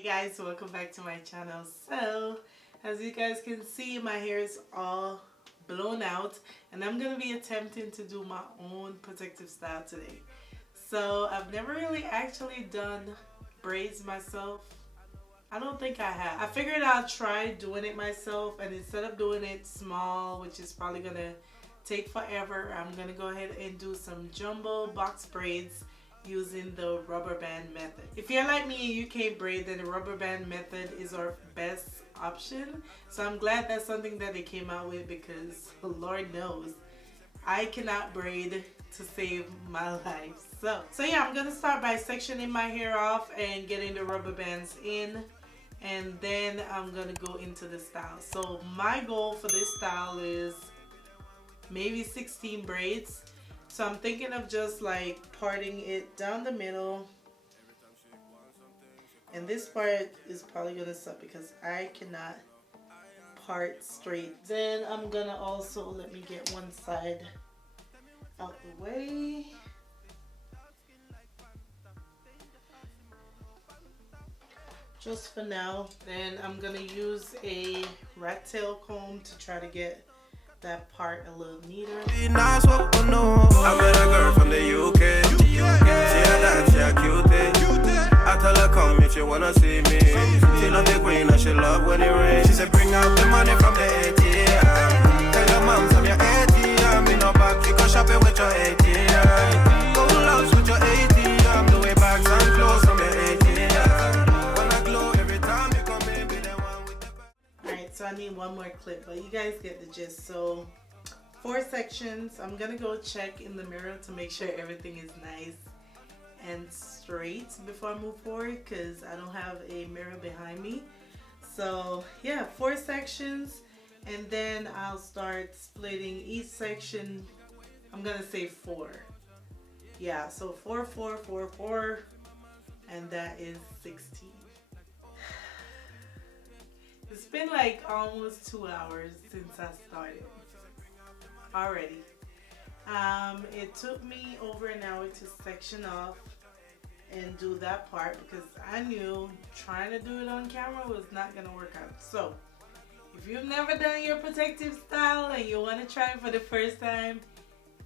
Hey guys, welcome back to my channel. So as you guys can see, my hair is all blown out and I'm gonna be attempting to do my own protective style today. So I've never really actually done braids myself. I don't think I have. I figured I'll try doing it myself, and instead of doing it small, which is probably gonna take forever, I'm gonna go ahead and do some jumbo box braids using the rubber band method. If you're like me and you can't braid, then the rubber band method is our best option. So I'm glad that's something that they came out with, because Lord knows I cannot braid to save my life. So yeah, I'm gonna start by sectioning my hair off and getting the rubber bands in, and then I'm gonna go into the style. So my goal for this style is maybe 16 braids. So I'm thinking of just like parting it down the middle, and this part is probably gonna suck because I cannot part straight. Then I'm gonna also, let me get one side out the way. Just for now. Then I'm gonna use a rat tail comb to try to get that part a little neater. I met a girl from the UK. She a dance, she a cutie. I tell her come if you wanna see me. She love the queen and she love when it rains. She said bring out the money from the ATM. Tell your mom I'm your ATM. Me no back, you go shopping with your ATM. Go lounge with your ATM. The way bags and clothes from your ATM. When I glow every time you come in, be the one with the back. Alright, so I need one more clip, but you guys get the gist. So 4 sections. I'm gonna go check in the mirror to make sure everything is nice and straight before I move forward, because I don't have a mirror behind me. So yeah, 4 sections, and then I'll start splitting each section. I'm gonna say 4. Yeah, so 4, 4, 4, 4, and that is 16. It's been like almost 2 hours since I started already. It took me over an hour to section off and do that part, because I knew trying to do it on camera was not gonna work out. So if you've never done your protective style and you want to try it for the first time,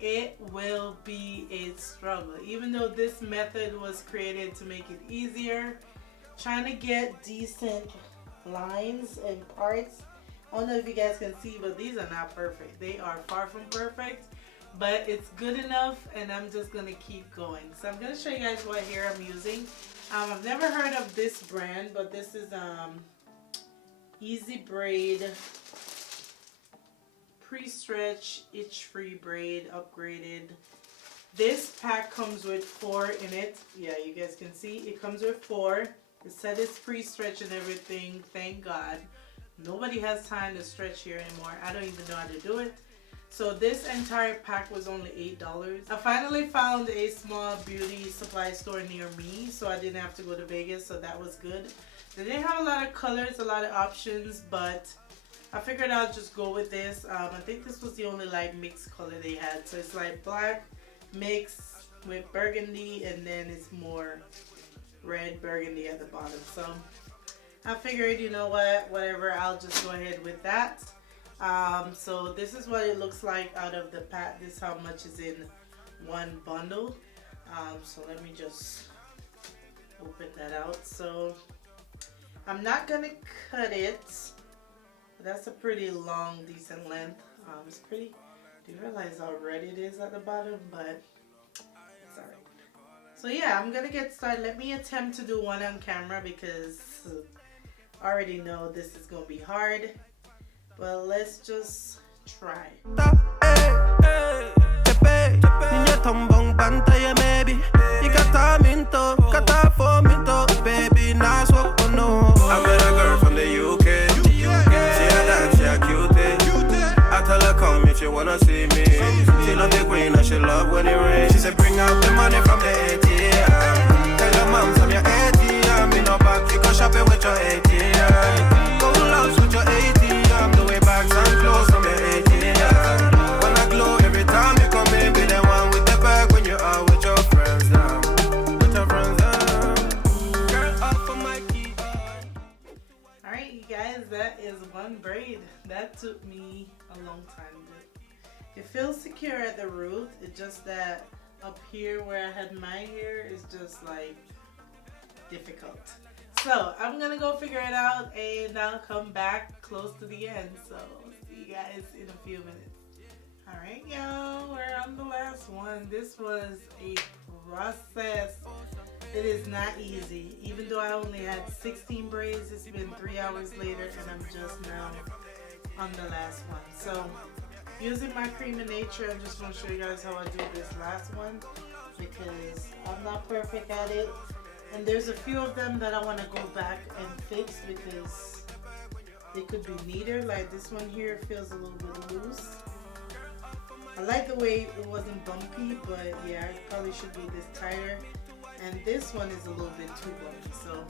it will be a struggle. Even though this method was created to make it easier, trying to get decent lines and parts. I don't know if you guys can see, but these are not perfect. They are far from perfect, but it's good enough, and I'm just gonna keep going. So I'm gonna show you guys what hair I'm using. I've never heard of this brand, but this is Easy Braid pre-stretch itch-free braid upgraded. This pack comes with 4 in it. Yeah, you guys can see it comes with 4. It said it's pre-stretch and everything. Thank God. Nobody has time to stretch here anymore. I don't even know how to do it. So this entire pack was only $8. I finally found a small beauty supply store near me, so I didn't have to go to Vegas, so that was good. They didn't have a lot of colors, a lot of options, but I figured I'll just go with this. I think this was the only like mixed color they had. So it's like black mixed with burgundy, and then it's more red burgundy at the bottom. So I figured, you know what, whatever, I'll just go ahead with that. So this is what it looks like out of the pack. This is how much is in one bundle. So let me just open that out. So I'm not gonna cut it. That's a pretty long, decent length. It's pretty, do you realize how red it is at the bottom? But it's alright. So yeah, I'm gonna get started. Let me attempt to do one on camera, because I already know this is gonna be hard. Well, let's just try. I met a girl from the UK. She a dance, she a cutie. I tell her come if you wanna see me. She love the queen and she love when it rains. She said bring out the money from the ATM. Tell your mom I'm your ATM. Me no back, you go shopping with your ATM. Go lounge with your ATM. The way bags and clothes from your ATM. When I glow every time you come in, be the one with the bag when you are with your friends now. With your friends now. Girl up for my key. a long time. It feels secure at the root. It's just that up here where I had my hair is just like difficult. So I'm gonna go figure it out and I'll come back close to the end. So see you guys in a few minutes. Alright y'all, we're on the last one. This was a process. It is not easy. Even though I only had 16 braids, it's been 3 hours later and I'm just now on the last one. So using my cream of nature, I'm just going to show you guys how I do this last one because I'm not perfect at it. And there's a few of them that I want to go back and fix because they could be neater. Like this one here feels a little bit loose. I like the way it wasn't bumpy, but yeah, I probably should do this tighter. And this one is a little bit too bumpy, so,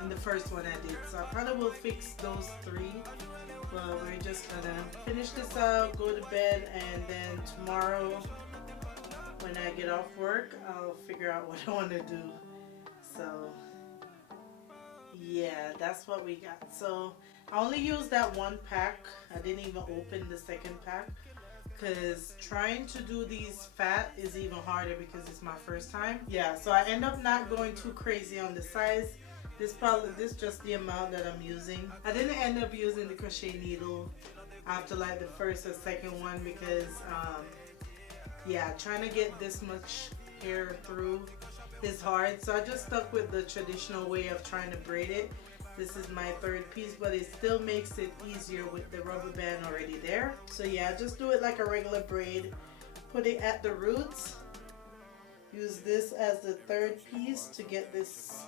and the first one I did. So I probably will fix those 3. But we're just gonna finish this out, go to bed, and then tomorrow when I get off work, I'll figure out what I want to do. So yeah, that's what we got. So I only used that 1 pack. I didn't even open the 2nd pack because trying to do these fat is even harder because it's my first time. Yeah, so I end up not going too crazy on the size. This just the amount that I'm using. I didn't end up using the crochet needle after like the 1st or 2nd one because yeah, trying to get this much hair through is hard. So I just stuck with the traditional way of trying to braid it. This is my 3rd piece, but it still makes it easier with the rubber band already there. So yeah, just do it like a regular braid. Put it at the roots. Use this as the 3rd piece to get this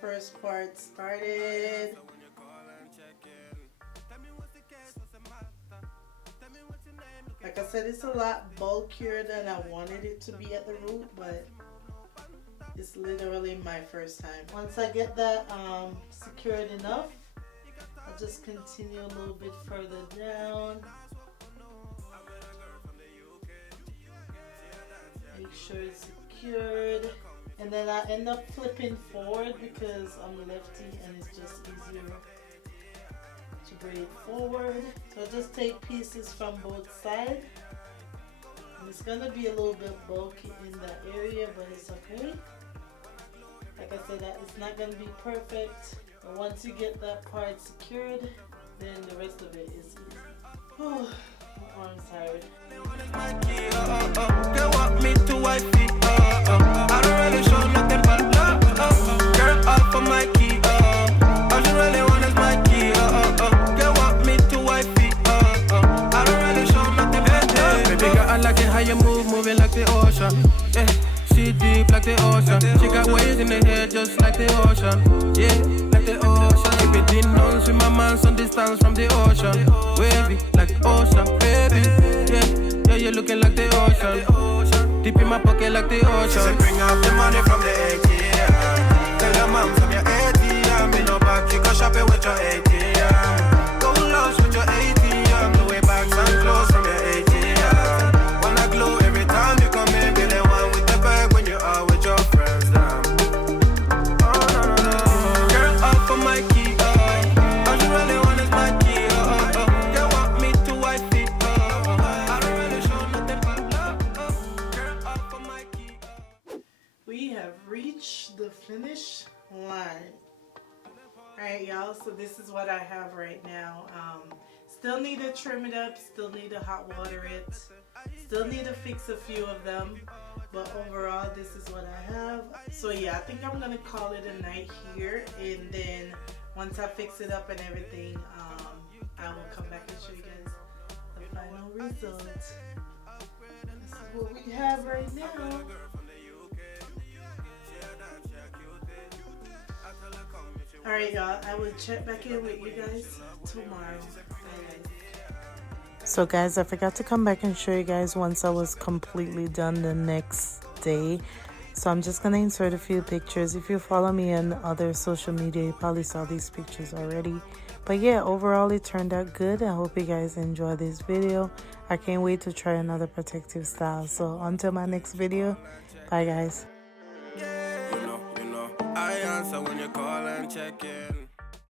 first part started. Like I said, it's a lot bulkier than I wanted it to be at the root, but it's literally my first time. Once I get that secured enough, I'll just continue a little bit further down. Make sure it's secured. And then I end up flipping forward because I'm lefty and it's just easier to braid forward. So I'll just take pieces from both sides. And it's gonna be a little bit bulky in that area, but it's okay. Like I said, it's not gonna be perfect. But once you get that part secured, then the rest of it is easy. Oh, my arm's tired. I don't really show nothing but love, girl, all for my key, all you really want is my key, girl, want me to wifey, I don't really show nothing but love. Baby girl, I like it how you move, moving like the ocean, yeah, she deep like the ocean, she got waves in the hair just like the ocean, yeah, like the ocean, if it didn't know, swim my man some distance from the ocean, wavy like the ocean, baby, yeah, you're looking like the ocean. Deep in my pocket like the ocean. She said bring out the money from the ATM. Tell your mom from your ATM. Me no back, you go shopping with your ATM. Go lunch with your ATM. The way bags and clothes from your ATM. Wanna glow every time you come in. Be the one with the bag when you are with your friends. Damn. Oh no no no. Girl up for my key. All you really want is my key. Girl want me to wife it. I don't really show nothing but love. We have reached the finish line. Alright y'all, so this is what I have right now. Still need to trim it up, still need to hot water it, still need to fix a few of them, but overall this is what I have. So yeah, I think I'm gonna call it a night here, and then once I fix it up and everything, I will come back and show you guys the final result. This is what we have right now. Alright y'all, I will check back in with you guys tomorrow. So guys, I forgot to come back and show you guys once I was completely done the next day. So I'm just going to insert a few pictures. If you follow me on other social media, you probably saw these pictures already. But yeah, overall it turned out good. I hope you guys enjoy this video. I can't wait to try another protective style. So until my next video, bye guys. You know, I answer when you call and check in.